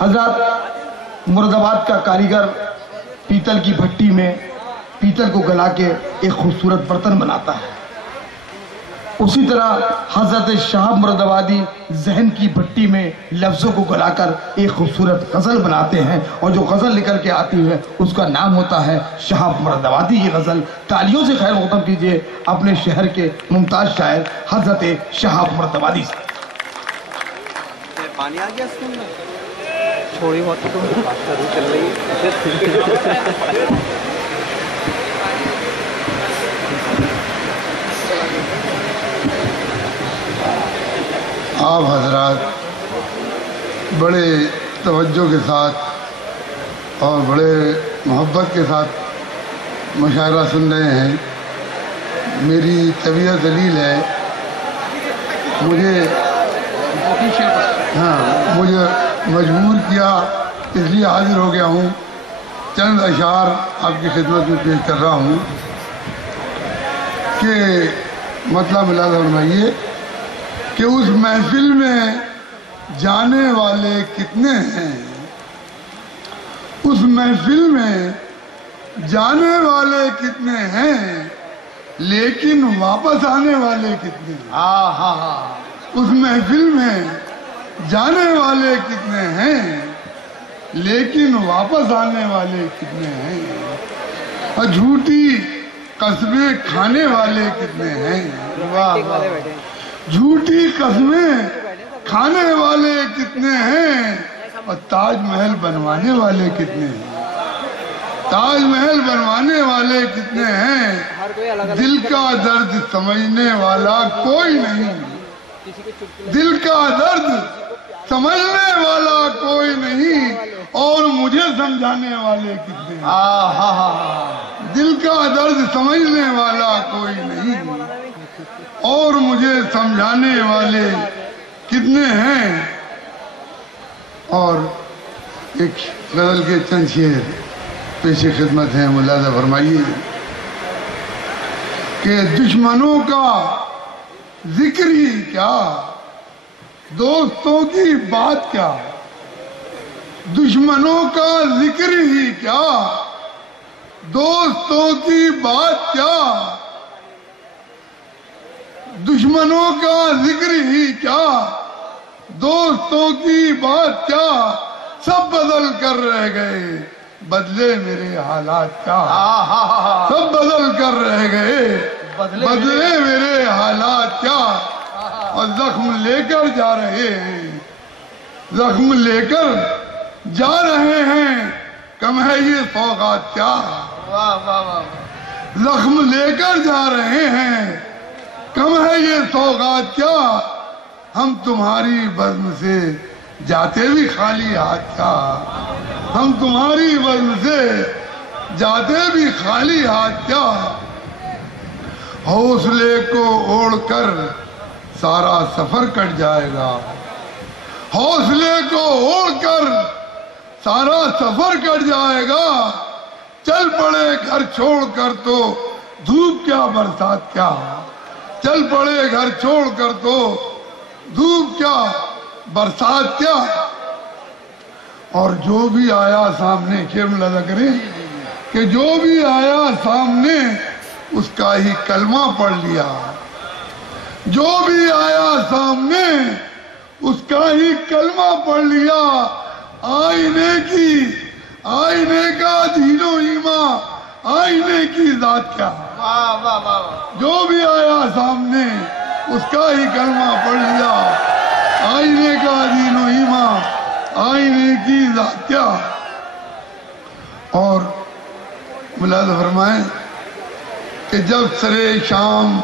حضرات مراد آباد کا کاریگر پیتل کی بھٹی میں پیتل کو گلا کے ایک خوبصورت برتن بناتا ہے، اسی طرح حضرت شہاب مراد آبادی ذہن کی بھٹی میں لفظوں کو گلا کر ایک خوبصورت غزل بناتے ہیں، اور جو غزل نکل کے آتی ہے اس کا نام ہوتا ہے شہاب مراد آبادی کی غزل۔ تالیوں سے خیر مقدم کیجئے اپنے شہر کے ممتاز شاعر حضرت شہاب مراد آبادی سے۔ پانی آ گیا اسکول میں چھوڑی بہت تو چل رہی ہے۔ آپ حضرات بڑے توجہ کے ساتھ اور بڑے محبت کے ساتھ مشاعرہ سن رہے ہیں۔ میری طبیعت ذلیل ہے، مجھے مجبور کیا، اس لیے حاضر ہو گیا ہوں۔ چند اشعار آپ کی خدمت میں پیش کر رہا ہوں کہ مطلب ملازم فرمائیے کہ اس محفل میں جانے والے کتنے ہیں، اس محفل میں جانے والے کتنے ہیں، لیکن واپس آنے والے کتنے ہیں۔ اس محفل میں جانے والے کتنے ہیں، لیکن واپس آنے والے کتنے ہیں، اور جھوٹی قسمیں کھانے والے کتنے ہیں۔ جھوٹی قسمیں کھانے والے کتنے ہیں، اور تاج محل بنوانے والے کتنے ہیں۔ تاج محل بنوانے والے کتنے ہیں، دل کا درد سمجھنے والا کوئی نہیں، دل کا درد سمجھنے والا کوئی نہیں، اور مجھے سمجھانے والے کتنے ہیں۔ دل کا درد سمجھنے والا کوئی نہیں، اور مجھے سمجھانے والے کتنے ہیں۔ اور ایک غزل کے چند شعر پیش خدمت ہیں، ملاحظہ فرمائیے کہ دشمنوں کا ذکر ہی کیا، دوستوں کی بات کیا، دشمنوں کا ذکر ہی کیا، دوستوں کی بات کیا، دشمنوں کا ذکر ہی کیا، دوستوں کی بات کیا، سب بدل کر رہ گئے، بدلے میرے حالات کیا، سب بدل کر رہ گئے، بدلے میرے حالات کیا، اور زخم لے کر جا رہے ہیں، زخم لے کر جا رہے ہیں، کم ہے یہ سوغات کیا، زخم لے کر جا رہے ہیں، کم ہے یہ سوغات کیا، ہم تمہاری بزم سے جاتے بھی خالی ہاتھ کیا، ہم تمہاری بزم سے جاتے بھی خالی ہاتھ کیا، حوصلے کو اوڑھ کر سارا سفر کٹ جائے گا، حوصلے کو اوڑھ کر سارا سفر کٹ جائے گا، چل پڑے گھر چھوڑ کر تو دھوپ کیا برسات کیا، چل پڑے گھر چھوڑ کر تو دھوپ کیا برسات کیا، اور جو بھی آیا سامنے، خیر ملاحظہ کریں کہ جو بھی آیا سامنے اس کا ہی کلمہ پڑھ لیا، جو بھی آیا سامنے اس کا ہی کلمہ پڑھ لیا، آئینے کا دین و ایمان، آئینے کی ذات کیا، جو بھی آیا سامنے اس کا ہی کلمہ پڑھ لیا، آئینے کا دین و ایمان، آئینے کی ذات کیا۔ اور ملاحظہ فرمائیں کہ جب سرے شام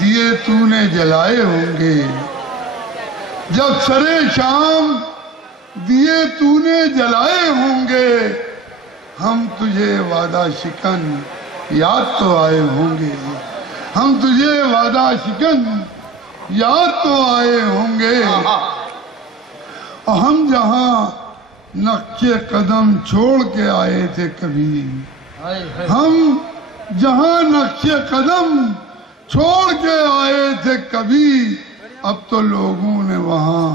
دیے تو نے جلائے ہوں گے، جب سرے شام دیے تو نے جلائے ہوں گے، ہم تجھے وعدہ شکن یاد تو آئے ہوں گے، ہم تجھے وعدہ شکن یاد تو آئے ہوں گے، اور ہم جہاں نقش قدم چھوڑ کے آئے تھے کبھی، ہم جہاں نقش قدم چھوڑ کے آئے تھے کبھی، اب تو لوگوں نے وہاں